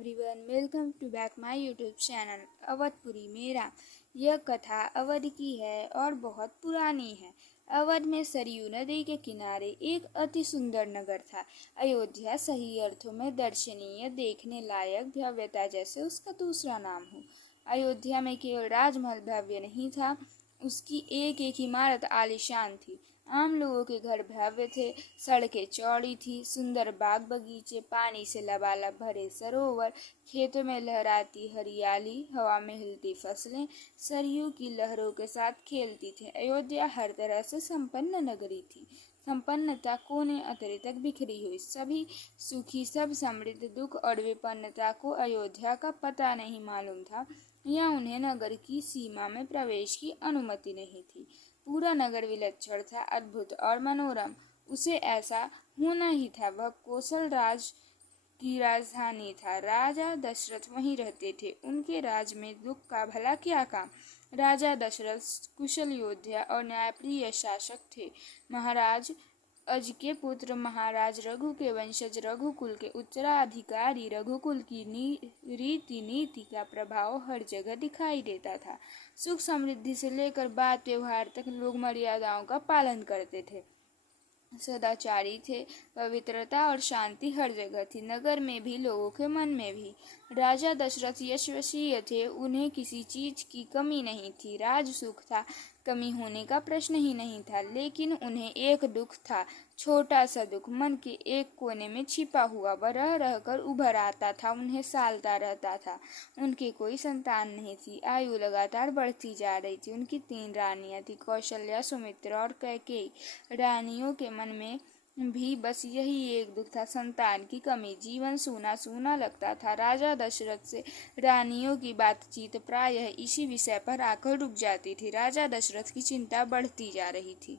everyone, welcome to back my YouTube channel Awadhpuri मेरा। यह कथा अवध की है और बहुत पुरानी है। अवध में सरयू नदी के किनारे एक अति सुंदर नगर था। अयोध्या सही अर्थों में दर्शनीय, देखने लायक, भव्यता जैसे उसका दूसरा नाम हो। अयोध्या में केवल राजमहल भव्य नहीं था, उसकी एक एक इमारत आलीशान थी। आम लोगों के घर भव्य थे, सड़कें चौड़ी थी, सुंदर बाग बगीचे, पानी से लबालब भरे सरोवर, खेतों में लहराती हरियाली, हवा में हिलती फसलें सरयू की लहरों के साथ खेलती थी। अयोध्या हर तरह से संपन्न नगरी थी। संपन्नता कोने अतरे तक बिखरी हुई, सभी सुखी, सब समृद्ध। दुख और विपन्नता को अयोध्या का पता नहीं मालूम था या उन्हें नगर की सीमा में प्रवेश की अनुमति नहीं थी। पूरा नगर विलक्षण था, अद्भुत और मनोरम। उसे ऐसा होना ही था। वह कौशल राज की राजधानी था। राजा दशरथ वहीं रहते थे। उनके राज में दुख का भला क्या काम। राजा दशरथ कुशल योद्धा और न्यायप्रिय शासक थे। महाराज अज के पुत्र, महाराज रघु के वंशज, रघुकुल के उत्तराधिकारी, रघुकुल की रीति नीति का प्रभाव हर जगह दिखाई देता था। सुख समृद्धि से लेकर बात व्यवहार तक लोग मर्यादाओं का पालन करते थे, सदाचारी थे। पवित्रता और शांति हर जगह थी, नगर में भी, लोगों के मन में भी। राजा दशरथ यशस्वी थे, उन्हें किसी चीज की कमी नहीं थी। राज सुख था, कमी होने का प्रश्न ही नहीं था। लेकिन उन्हें एक दुख था, छोटा सा दुख, मन के एक कोने में छिपा हुआ। वह रह रह कर उभर आता था, उन्हें सालता रहता था। उनकी कोई संतान नहीं थी। आयु लगातार बढ़ती जा रही थी। उनकी 3 रानियां थी, कौशल्या, सुमित्रा और कैकेयी। रानियों के मन में भी बस यही एक दुख था, संतान की कमी। जीवन सूना सूना लगता था। राजा दशरथ से रानियों की बातचीत प्रायः इसी विषय पर आकर रुक जाती थी। राजा दशरथ की चिंता बढ़ती जा रही थी।